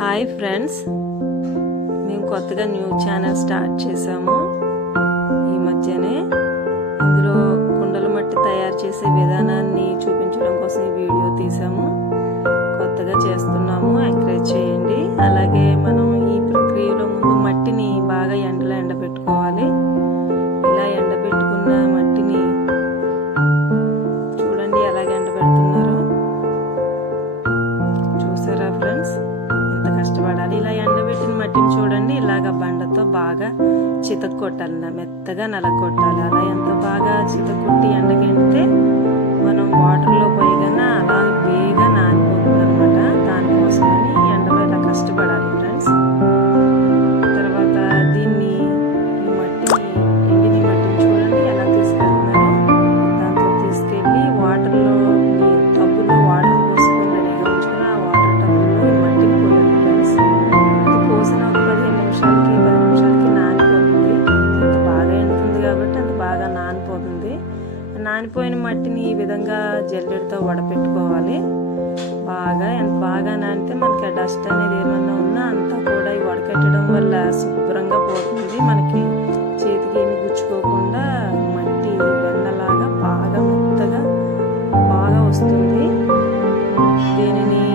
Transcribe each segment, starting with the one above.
Hi friends, మేము కొత్తగా new channel start చేసాము ఈ మధ్యనే. ఇందులో కుండల మట్టి తయారు చేసే విధానాన్ని చూపించడం కోసం ఈ వీడియో తీసాము. కొత్తగా చేస్తున్నాము, ఎంకరేజ్ చేయండి. అలాగే మనం ఈ ప్రక్రియలో ముందు మట్టిని బాగా ఎండలో ఎండబెట్టుకోవాలి. ఇలా ఎండబెట్టుకున్న మట్టిని చూడండి ఎలాగ ఎండబెడుతున్నారు. చూసారా ఫ్రెండ్స్, ఎంత కష్టపడాలి. ఇలా ఎండబెట్టిన మట్టిని చూడండి, ఇలాగ బండతో బాగా చితక్కొట్టాలి, మెత్తగా నలగొట్టాలి. అలా ఎంత బాగా చితక్కొట్టి ఎండకెండితే మనం వాటర్లో పోయగానే అలా బేగా నానిపోతుంది అనమాట. దానికోసమని ఎండలో ఇలా కష్టపడాలి ఫ్రెండ్స్. తర్వాత దీన్ని ఈ మట్టిని ఎండిన మట్టిని చూడండి ఎలా తీసుకెళ్తున్నారు. దాంతో తీసుకెళ్ళి వాటర్లో టబ్బులో వాటర్ పోసుకొని రెడీగా ఉంచుకొని ఆ వాటర్ టబ్బుల్లో ఈ మట్టిని పోయాలి ఫ్రెండ్స్. అది పోసిన ఒక 10 నిమిషాలకి నానిపోతుంది. అంత బాగా ఎండుతుంది కాబట్టి అంత బాగా నానిపోతుంది. నానిపోయిన మట్టిని ఈ విధంగా జల్లెడతో వడపెట్టుకోవాలి. ఎంత బాగా నానితే మనకి ఆ డస్ట్ అనేది ఏమన్నా ఉన్నా అంతా కూడా ఈ వడకట్టడం వల్ల శుభ్రంగా పోతుంది. మనకి చేతికి ఏమి గుచ్చుకోకుండా మట్టి వెన్నలాగా బాగా మెత్తగా బాగా వస్తుంది. దీనిని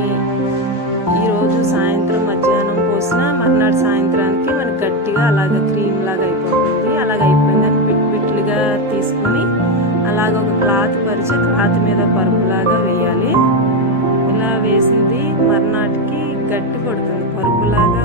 ఈరోజు సాయంత్రం మధ్యాహ్నం పోసినా మర్నాడు సాయంత్రానికి మనకి గట్టిగా అలాగ క్రీమ్ లాగా అయిపోతుంది. అలాగ అయిపోయిందని పిట్లుగా తీసుకుని అలాగ ఒక క్లాత్ పరిచి క్లాత్ మీద పరుపులాగా వేయాలి. ఇలా వేసింది మర్నాటికి గట్టి పడుతుంది, పరుపులాగా